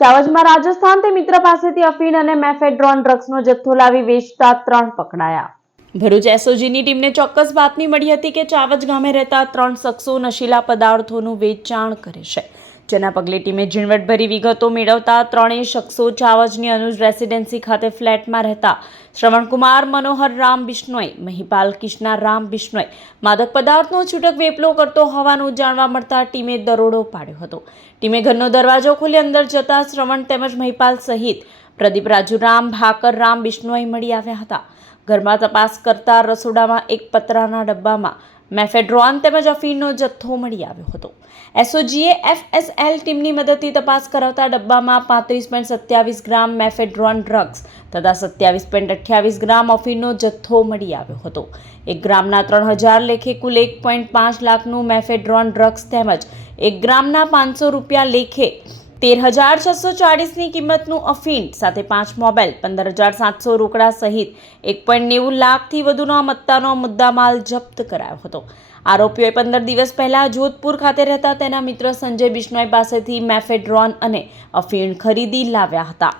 ચાવજમાં રાજસ્થાન તે મિત્ર પાસેથી અફીણ અને મેફેડ્રોન ડ્રગ્સનો જથ્થો લાવી વેચતા 3 પકડાયા। ભરૂચ એસઓજીની ટીમને ચોક્કસ બાતમી મળી હતી કે ચાવજ ગામે રહેતા 3 શખ્સો નશીલા પદાર્થોનું વેચાણ કરે છે, જેના પગલે ટીમે ઝીણવટભરી વિગતો મેળવતા ત્રણેય શખ્સો ચાવજની અનુજ રેસિડેન્સી ખાતે ફ્લેટમાં રહેતા શ્રવણકુમાર મનોહર રામ બિશ્નોઈ, મહિપાલ કિશના રામ બિશ્નોઈ માદક પદાર્થનો છૂટક વેપલો કરતો હોવાનું જાણવા મળતા ટીમે દરોડો પાડ્યો હતો। ટીમે ઘરનો દરવાજો ખોલી અંદર જતા શ્રવણ તેમજ મહિપાલ સહિત પ્રદીપ રાજુરામ ભાકર રામ બિશ્નોઈ મળી આવ્યા હતા। ઘરમાં તપાસ કરતા રસોડામાં એક પતરાના ડબ્બામાં મેફેડ્રોન તેમજ અફીણનો જથ્થો મળી આવ્યો હતો। એસઓજીએ એફએસએલ ટીમની મદદથી તપાસ કરાવતા ડબ્બામાં 35.27 ગ્રામ મેફેડ્રોન ડ્રગ્સ તથા 27.28 ગ્રામ અફીણનો જથ્થો મળી આવ્યો હતો। 1 ગ્રામના 3000 લેખે કુલ 1.5 લાખનું મેફેડ્રોન ડ્રગ્સ તેમજ 1 ગ્રામના 500 રૂપિયા લેખે 13,640ની કિંમતનું અફીણ સાથે 5 મોબાઈલ, 15,700 રોકડા સહિત 1.90 લાખથી વધુનો મત્તાનો મુદ્દામાલ જપ્ત કરાયો હતો। આરોપીઓએ 15 દિવસ પહેલા જોધપુર ખાતે રહેતા તેના મિત્ર સંજય બિશ્નોઈ પાસેથી મેફેડ્રોન અને અફીણ ખરીદી લાવ્યા હતા।